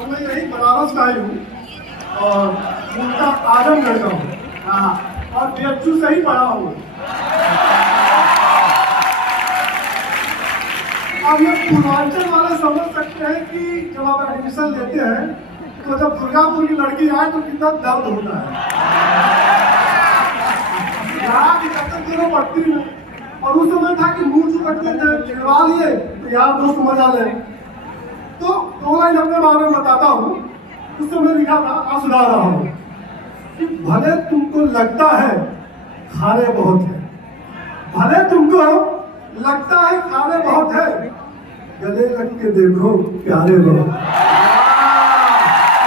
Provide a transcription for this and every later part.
और मैं यही बनारस का ही हूँ और उनका आजमगढ़ का हूँ। हाँ, और बीएचयू से ही पढ़ा हूँ। अब ये पूर्वांचल वाले समझ सकते हैं कि जब आप एडमिशन लेते हैं तो जब दुर्गापुर की लड़की आए तो कितना दर्द होता है। यहाँ की कतक दोनों पड़ती है और उस समय था कि मुंह चुकटते थे, चिड़वा लिए तो यार दोस्त मजा ले। तो दो लाइन अपने बारे में बताता हूँ। उस समय लिखा था, आज सुना रहा हूँ कि भले तुमको लगता है खाने बहुत है, भले तुमको लगता है खाने बहुत है, गले लग के देखो प्यारे बहुत।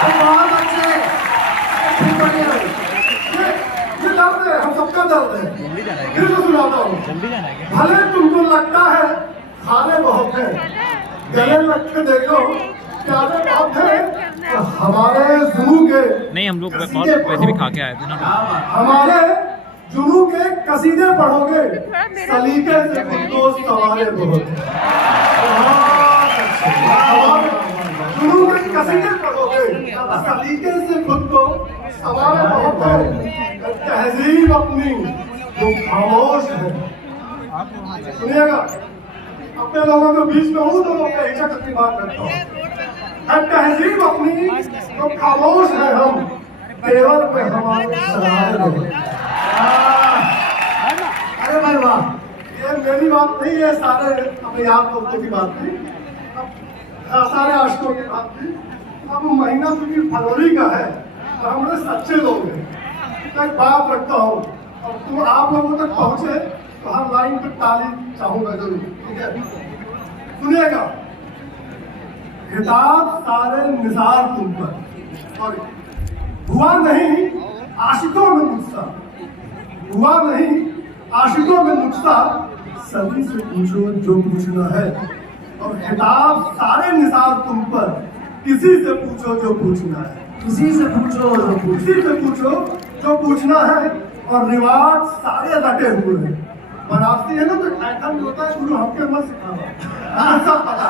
बहुत अच्छे, ये दर्द है, हम सबका दर्द है। फिर से सुनाता हूँ, भले तुमको लगता है खाने बहुत है, गले लग के देखो प्यारे बहुत है, तो हमारे जुनू के नहीं, हम लोग वैसे भी खा के आए थे ना। हमारे जुनू के कसीदे पढ़ोगे, सलीके से खुद को सवारे बहुत जुनू के कसीदे पढ़ोगे, सलीके से खुद को सवारे बहुत है। तहजीब अपनी जो खामोश है, सुनिएगा, अपने लोगों के बीच में हूँ तो मैं हिचक अपनी बात करता हूँ। तहजीब अपनी जो खामोश है, हम तेवर पे हमारे सराहने बहुत। अरे भाई वाह, ये मेरी बात नहीं है, सारे अपने आप लोगों की बात थी, सारे आशिकों की बात थी। अब महीना क्योंकि फरवरी का है और हम बड़े सच्चे लोग हैं, तो एक बात रखता हूँ और तुम आप लोगों तक पहुंचे तो हर लाइन पर ताली चाहूंगा जरूर, ठीक है? सुनिएगा, खिताब सारे निसार तुम पर, और हुआ नहीं आशिकों में मुझसा, हुआ नहीं आशिकों में मुझसा, सभी से पूछो जो पूछना है। और खिताब सारे निसार तुम पर, किसी से पूछो जो पूछना है, किसी से पूछो जो पूछना है। और रिवाज सारे रटे हुए हैं, बनारसी है ना तो आइटम होता है, गुरु हमके मत सिखावा, सब पता।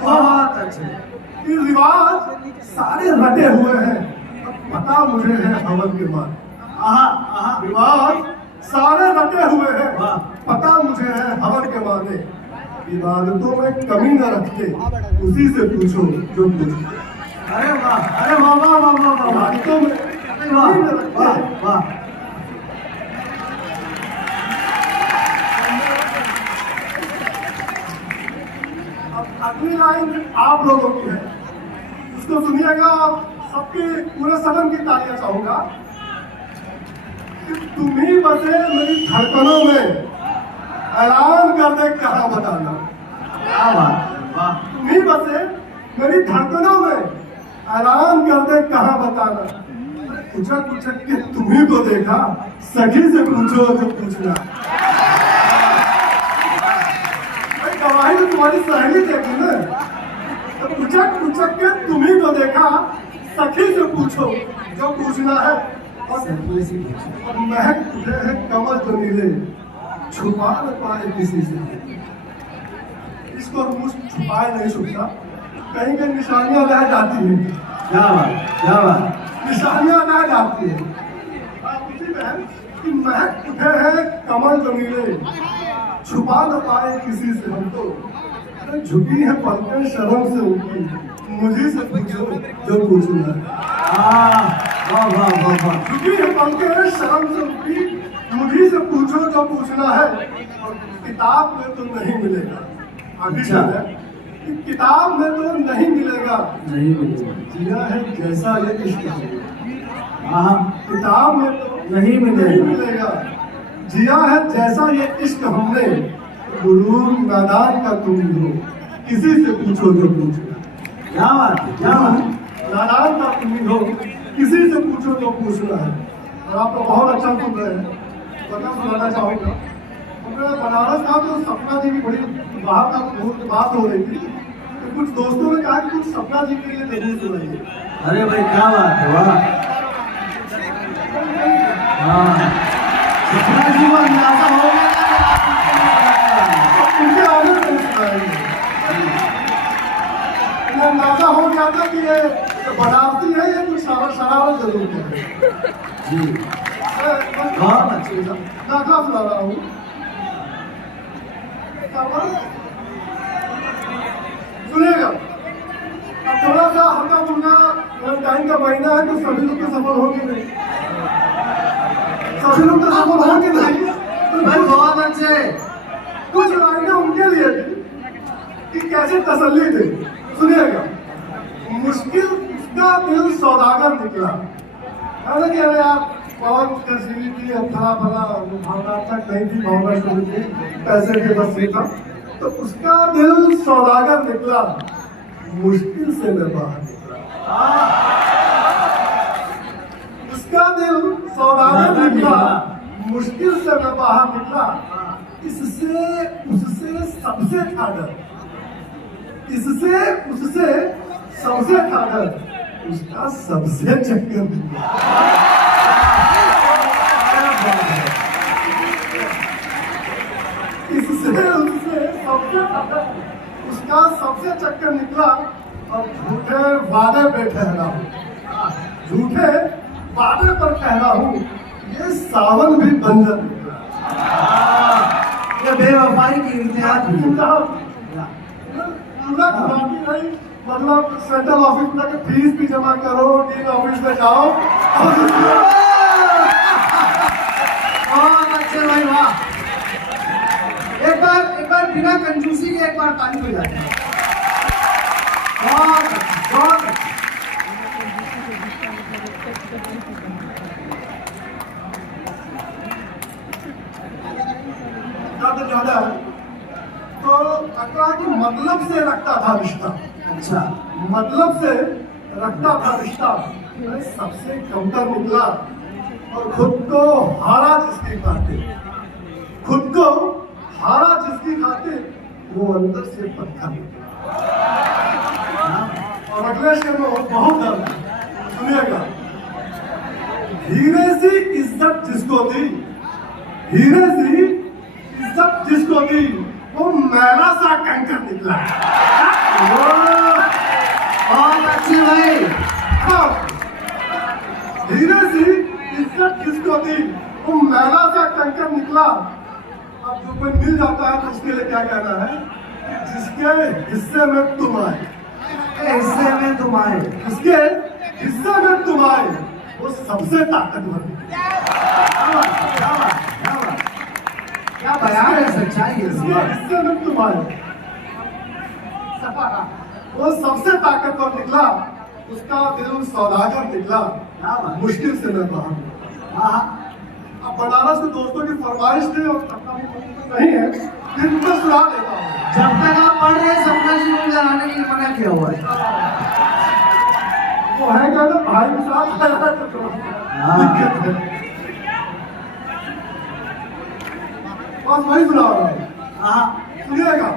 बहुत अच्छे, ये रिवाज सारे रटे हुए हैं, पता मुझे है हवन के बाद। रिवाज सारे रटे हुए हैं, पता मुझे है हवन के माने। इबादतों में कमी न रखते, उसी से पूछो जो पूछो। अरे वाह, अरे वाह वाह वाह वाह, इबादतों में कमी न रखते। वाह, अगली लाइन आप लोगों की है, उसको सुनिएगा। सबके पूरे सदन की तालियां चाहूंगा कि तुम ही बसे मेरी धड़कनों में, ऐलान कर दे कहाँ बताना। क्या बात, तुम ही बसे मेरी धड़कनों में, ऐलान कर दे कहाँ बताना। उचक उचक के तुम्ही को देखा, सखी से पूछो जो पूछना। गवाही तो तुम्हारी सहेली देगी ना, तो उचक उचक के तुम्ही को देखा, सखी से पूछो जो पूछना है। और महक उठे हैं कमल जो नीले, छुपा न पाए किसी से। इसको मुझ छुपाए नहीं सकता, कहीं कहीं निशानियां रह जाती हैं। क्या बात, निशानियां रह जाती है। उसी में कि महक उठे हैं कमल जो नीले, छुपा न पाए किसी से हमको। झुकी है पलकें शर्म से उनकी, मुझे से पूछो जो पूछना है। झुकी है पलकें शर्म से उनकी, मुझे से पूछो जो पूछना है। और किताब में तो नहीं मिलेगा, अच्छा है कि किताब में तो नहीं मिलेगा, जिया है जैसा ये इश्क है। किताब में तो नहीं मिलेगा, जिया है जैसा ये इश्क हमने। गुरूर नादान का तुम हो, किसी से पूछो जो पूछना। क्या बात, नादान का तुम हो, किसी से पूछो जो पूछना है। और आप तो बहुत अच्छा सुन रहे हैं, बता सुनाना चाहूँगा। बनारस का तो सपना जी की बड़ी बात हो रही थी, तो कुछ दोस्तों ने कहा कि कुछ सपना जी के लिए जरूर सुनाइए। अरे भाई क्या बात है, वाह। सपना जी को अंदाजा हो गया, उनके आगे नहीं सुनाएंगे। अंदाजा हो गया था कि ये बनावटी है, ये कुछ शरारत जरूर है। जी बहुत अच्छी दाखला सुना रहा हूँ। सुनिएगा, अब थोड़ा सा हल्का फुल्का टाइम का महीना है, तो सभी लोग तो सफल होंगे नहीं, सभी लोग तो सफल होंगे नहीं। भाई बहुत अच्छे। कुछ लाइनें उनके लिए थी कि कैसे तसल्ली दे। सुनिएगा, मुश्किल उसका दिल सौदागर निकला। अरे कह रहे यार बहुत तस्वीर थी, अब थोड़ा बड़ा भावनात्मक नहीं थी, भावना शुरू थी, पैसे के बस नहीं था, तो उसका दिल सौदागर निकला, मुश्किल से मैं बाहर निकला। उसका दिल सौदागर निकला, मुश्किल से मैं बाहर निकला। इससे उससे सबसे था डर, इससे उससे सबसे था डर, उसका सबसे चक्कर निकला। इससे उससे सबसे था डर, उसका सबसे चक्कर निकला। और झूठे वादे पे ठहरा हूँ, झूठे वादे पर ठहरा हूँ, ये सावन भी बंजर निकला। ये बेवफाई की इम्तियाज भी पूरा खराबी नहीं, मतलब सेंट्रल ऑफिस में जाके फीस भी जमा करो, डीन ऑफिस में जाओ। बहुत अच्छे भाई, वाह। एक बार बिना कंजूसी के एक बार ताली हो जाती है। बहुत अच्छे, बहुत अच्छे। ज्यादा है तो अकड़ा की मतलब से रखता था रिश्ता। अच्छा, मतलब से रखता था रिश्ता, सबसे कमतर निकला। और खुद को हारा जिसकी खातिर, खुद को हारा जिसकी खातिर, वो अंदर से पत्थर निकला। और अगले शेर में बहुत दर्द है, सुनिएगा। हीरे सी इज्जत जिसको दी, हीरे सी इज्जत जिसको दी, वो मैला सा कंकर निकला। बहुत अच्छे भाई। हीरे सी इज्जत जिसको दी, वो मैला सा कंकर निकला। अब जो कोई मिल जाता है तो उसके लिए क्या कहना है? जिसके हिस्से में तुम आए, हिस्से में तुम आए, जिसके हिस्से में तुम आए, वो सबसे ताकतवर है। क्या बयान है, सच्चाई है। जिसके हिस्से में तुम आए, वो सबसे ताकतवर निकला, उसका दिल सौदागर निकला, मुश्किल से मैं बाहर निकला। अब बनारस के दोस्तों की फरमाइश थी और अपना नहीं है, फिर मैं सुना देता हूँ। जब तक आप पढ़ रहे हैं सपना शुरू कराने के लिए मना किया हुआ है। वो है क्या ना, भाई के साथ दिक्कत है, बस वही सुना रहा हूँ। सुनिएगा,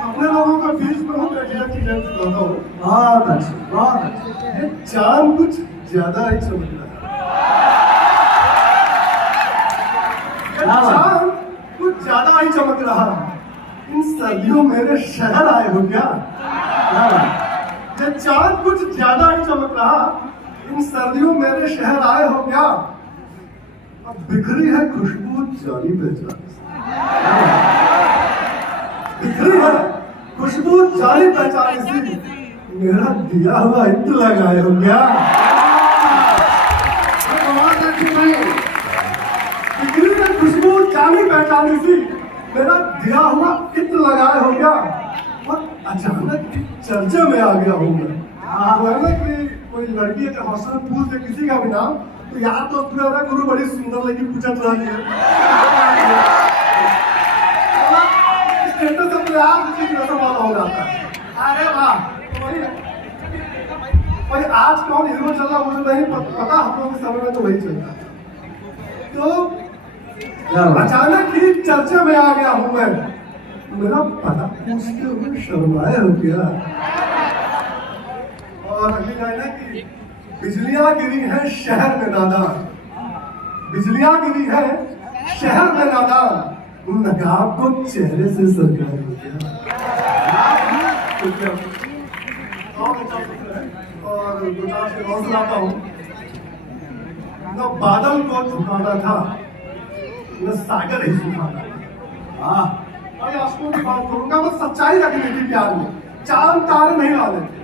अपने लोगों का बीच में हूँ, चीजें सुनाता हूँ। बहुत अच्छे, बहुत अच्छे। ये चांद कुछ ज्यादा ही चमक रहा है, चांद कुछ ज्यादा ही चमक रहा है। इन सर्दियों मेरे शहर आए हो क्या? ये चांद कुछ ज्यादा ही चमक रहा, इन सर्दियों मेरे शहर आए हो क्या? अब बिखरी है खुशबू जानी पहचानी, बिखरी है खुशबू जानी पहचानी सी, मेरा दिया हुआ इत्र लगाए हो क्या? बहुत अच्छे भाई। बिखरी है खुशबू जानी पहचानी सी, मेरा दिया हुआ इत्र लगाए हो क्या? और अचानक चर्चा में आ गया हूँ मैं। वो है ना कि कोई लड़की अगर हॉस्टल में पूछ दे किसी का भी नाम, तो यार तो तुम्हें गुरु बड़ी सुंदर लगी, पूछा तो रही है स्टेटस अपने आप किसी की रसम वाला हो जाता है। अरे वाह, भाई आज कौन हीरो चल रहा मुझे नहीं पता, हम लोगों के समय में तो वही चलता है। तो अचानक ही चर्चा में आ गया हूँ मैं, मेरा पता पूछते हुए शर्माए हो गया। और अगली लाइन है कि बिजलियां गिरी है शहर में नादान, बिजलियां गिरी है शहर में नादान, नकाब को चेहरे से सरकार हो गया। बहुत अच्छा फिक्र है और दो चार से और सुनाता हूँ। न बादल को झुकाना था, न सागर ही झुकाना था। हाँ, अरे आंसुओं की बात करूंगा, मैं सच्चाई रखनी थी प्यार में, चांद तारे नहीं डाले थे।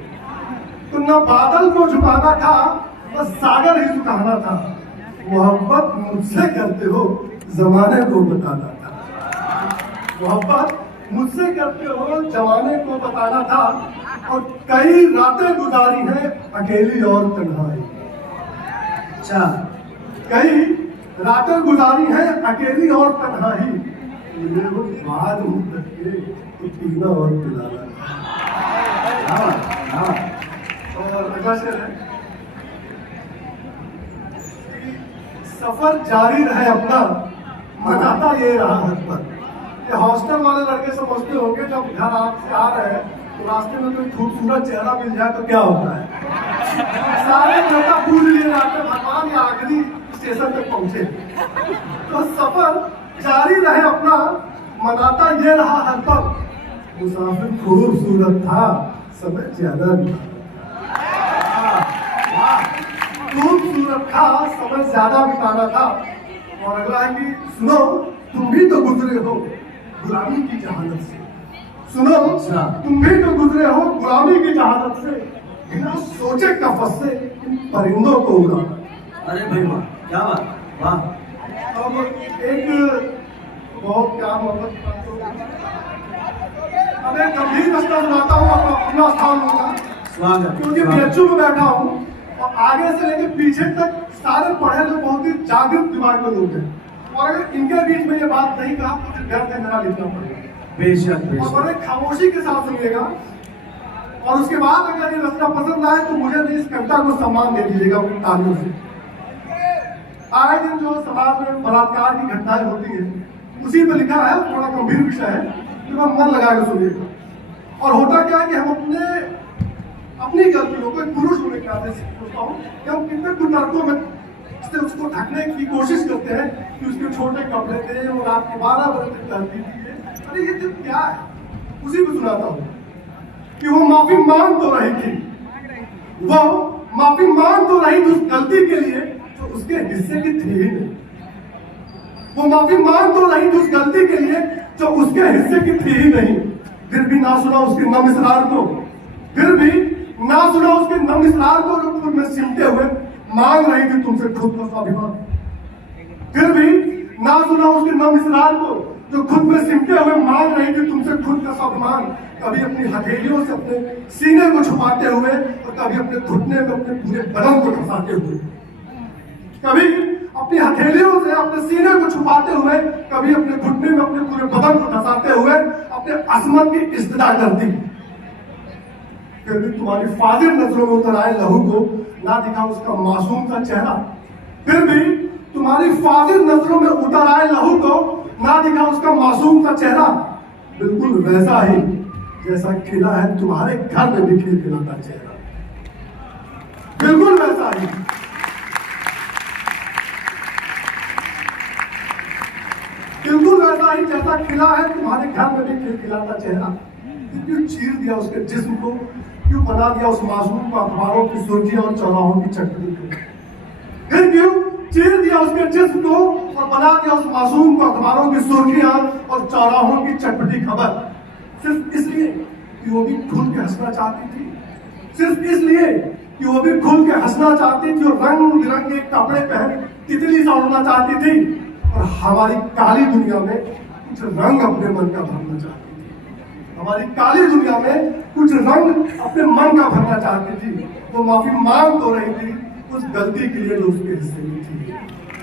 तो न बादल को झुकाना था, न सागर ही झुकाना था। मोहब्बत मुझसे करते हो, जमाने को बताना था। मोहब्बत मुझसे करते हो, जमाने को बताना था। और कई रातें गुजारी हैं अकेली और तन्हाई। अच्छा, कई रातें गुजारी हैं अकेली और तन्हाई। मेरे को बाद मुंह तक के तो पीना और पिलाना। और अगला शेर है, सफर जारी रहे अपना, मनाता ये रहा हर पल। ये हॉस्टल वाले लड़के समझते होंगे जब घर आपसे आ रहे हैं तो रास्ते में कोई खूबसूरत चेहरा मिल जाए तो क्या होता है, सारे नेता पूछ लिए जाते भगवान ये आखिरी स्टेशन तक पहुंचे। तो सफर जारी रहे अपना, मनाता ये रहा हर पल। मुसाफिर खूबसूरत था, समय ज्यादा खूबसूरत था, समय ज्यादा बिताना था। और अगला है कि सुनो तुम भी तो गुजरे हो गुलामी की जहानत से। सुनो तुम भी तो गुजरे हो गुलामी की जहानत से, बिना सोचे कफस से इन परिंदों को उड़ाना। अरे भाई वाह, क्या बात, वाह। अब एक बहुत क्या मोहब्बत, अब एक गंभीर रस्ता सुनाता हूँ, अपना स्थान लूंगा स्वागत, क्योंकि बीएचयू में बैठा हूँ और आगे से लेकर पीछे तक सारे पढ़े लोग बहुत ही जागरूक दिमाग के लोग हैं। और अगर इनके बीच में ये बात नहीं कहा तो फिर घर से मेरा लिखना पड़ेगा। बेशक और बड़े खामोशी के साथ सुनिएगा। और उसके बाद अगर ये रास्ता पसंद आए तो मुझे इस कविता को सम्मान दे दीजिएगा उनकी तालियों से। आए दिन जो समाज में बलात्कार की घटनाएं होती है उसी पे लिखा है, थोड़ा गंभीर विषय है, तो मन लगा के सुनिएगा। और होता क्या है कि हम अपनी गलतियों को पुरुष होने के नाते सोचता हूँ कि हम कितने कुतर्कों में से उसको ढकने की कोशिश करते हैं कि उसके छोटे कपड़े थे और रात के 12 बजे तक करती थी। अरे ये दिन क्या है, उसी को सुनाता हूँ कि वो माफी मांग तो रही थी, वो माफी मांग तो रही थी उस गलती के लिए जो उसके हिस्से की थी ही नहीं। वो माफी मांग तो रही थी उस गलती के लिए जो उसके हिस्से की थी ही नहीं। फिर भी ना सुना उसके नम इसरार को, फिर भी ना सुना उसके नम इसरार को जो खुद में सिमटे हुए मांग रही थी तुमसे खुद का स्वाभिमान। फिर भी ना सुना उसके नम इसरार को जो खुद में सिमटे हुए मांग रही थी तुमसे खुद का स्वाभिमान। कभी अपनी हथेलियों से अपने सीने को छुपाते हुए और कभी अपने घुटने में अपने पूरे बदन को फंसाते हुए, कभी अपनी हथेलियों से अपने सीने को छुपाते हुए, कभी अपने घुटने में अपने पूरे बदन को फंसाते हुए अपने असमत की इस्तदा करती। फिर भी तुम्हारी फाजिल नजरों में उतर आए लहू को ना दिखा उसका मासूम का चेहरा। फिर भी तुम्हारी फाजिल नजरों में उतर आए लहू को ना दिखा उसका मासूम का चेहरा। बिल्कुल वैसा ही जैसा खिला है तुम्हारे घर में भी खिलखिलाता चेहरा। बिल्कुल वैसा ही, बिल्कुल वैसा ही जैसा खिला है तुम्हारे घर में भी खिलखिलाता चेहरा। क्यों चीर दिया उसके जिस्म को, क्यों बना दिया उस मासूम को अखबारों की सुर्खियां और चौराहों की चटनी को। फिर क्यों चीर दिया उसके जिस्म को और बना दिया उस मासूम को अखबारों की सुर्खियां और चौराहों की चटपटी खबर। सिर्फ इसलिए कि वो भी खुल के हंसना चाहती थी, सिर्फ इसलिए कि वो भी खुल के हंसना चाहती थी और रंग बिरंगे कपड़े पहन तितली सा उड़ना चाहती थी और हमारी काली दुनिया में कुछ रंग अपने मन का भरना चाहती थी। हमारी काली दुनिया में कुछ रंग अपने मन का भरना चाहती थी। वो माफी मांग तो रही थी उस गलती के लिए जो उसके हिस्से में थी।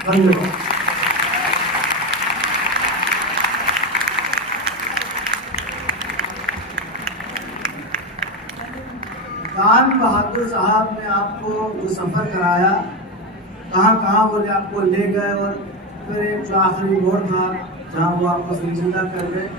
धन्यवाद। खान बहादुर साहब ने आपको जो सफर कराया, कहाँ बोले आपको ले गए, और फिर एक जो आखिरी मोड़ था जहाँ वो आपको संजीदा कर गए,